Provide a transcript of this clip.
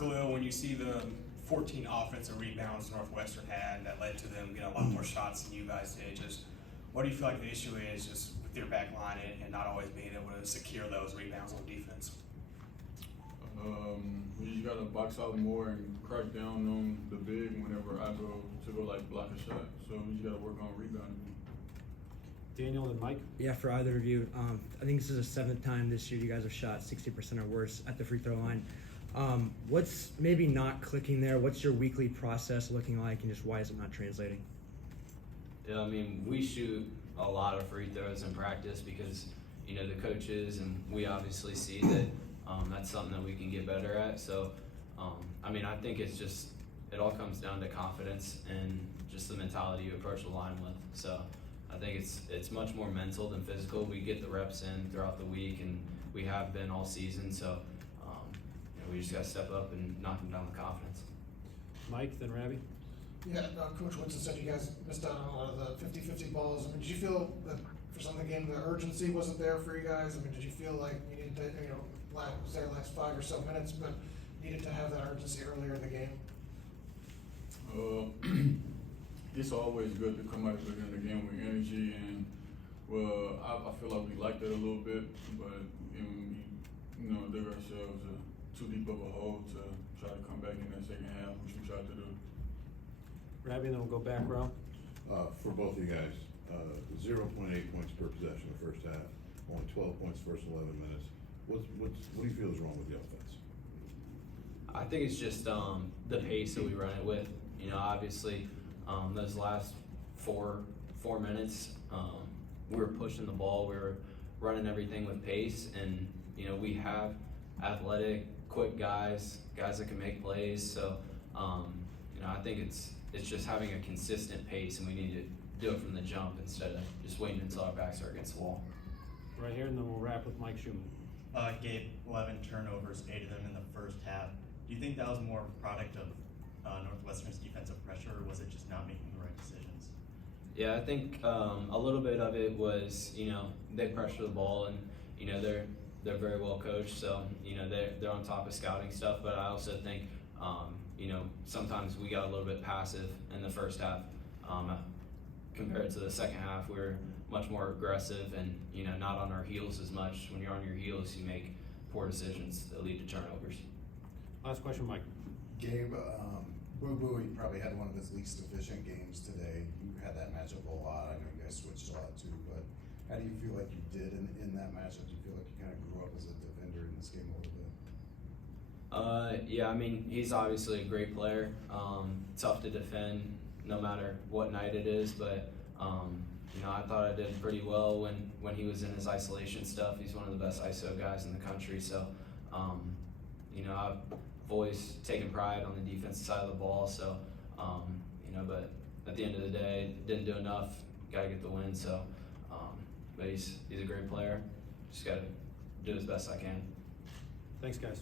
Kel'el, when you see the 14 offensive rebounds Northwestern had that led to them getting a lot more shots than you guys did, just what do you feel like the issue is just with your back line and not always being able to secure those rebounds on defense? We just gotta box out more and crack down on the big whenever I go like block a shot. So we just gotta work on rebounding. Daniel and Mike. Yeah, for either of you, I think this is the 7th time this year you guys have shot 60% or worse at the free throw line. What's maybe not clicking there? What's your weekly process looking like, and just why is it not translating? Yeah, I mean, we shoot a lot of free throws in practice because, you know, the coaches and we obviously see that that's something that we can get better at. So, I mean, I think it's just, it all comes down to confidence and just the mentality you approach the line with. So I think it's much more mental than physical. We get the reps in throughout the week, and we have been all season. So, you know, we just got to step up and knock them down with confidence. Mike, then Ravi. Yeah, Coach Woodson said you guys missed out on a lot of the 50-50 balls. I mean, did you feel that for some of the game the urgency wasn't there for you guys? I mean, did you feel like you needed to, you know, last 5 or so minutes, but needed to have that urgency earlier in the game? It's always good to come out at the beginning of the game with energy, and well, I feel like we liked it a little bit, but you know, dug ourselves too deep of a hole to try to come back in that second half, which we tried to do. Ravi, and then we'll go back row. For both of you guys, 0.8 points per possession the first half, only 12 points first 11 minutes. What do you feel is wrong with the offense? I think it's just the pace that we run it with. You know, obviously, those last four minutes, we were pushing the ball, we were running everything with pace, and you know, we have athletic, quick guys that can make plays. So, you know, I think it's just having a consistent pace, and we need to do it from the jump instead of just waiting until our backs are against the wall. Right here, and then we'll wrap with Mike Schumann. Gabe, 11 turnovers, 8 of them in the first half. Do you think that was more of a product of Northwestern's defensive pressure, or was it just not making the right decisions? Yeah, I think a little bit of it was, you know, they pressure the ball, and you know, they're very well coached, so you know, they're on top of scouting stuff. But I also think you know, sometimes we got a little bit passive in the first half compared to the second half. We were much more aggressive and, you know, not on our heels as much. When you're on your heels, you make poor decisions that lead to turnovers. Last question, Mike. Gabe, Boo Boo, he probably had one of his least efficient games today. You had that matchup a lot. I know you guys switched a lot too, but how do you feel like you did in that matchup? Do you feel like you kind of grew up as a defender in this game a little bit? Yeah, I mean, he's obviously a great player. Tough to defend no matter what night it is, but you know, I thought I did pretty well when he was in his isolation stuff. He's one of the best ISO guys in the country, so you know, I've always taken pride on the defensive side of the ball. So you know, but at the end of the day, didn't do enough. Got to get the win. So, but he's a great player. Just got to do as best I can. Thanks, guys.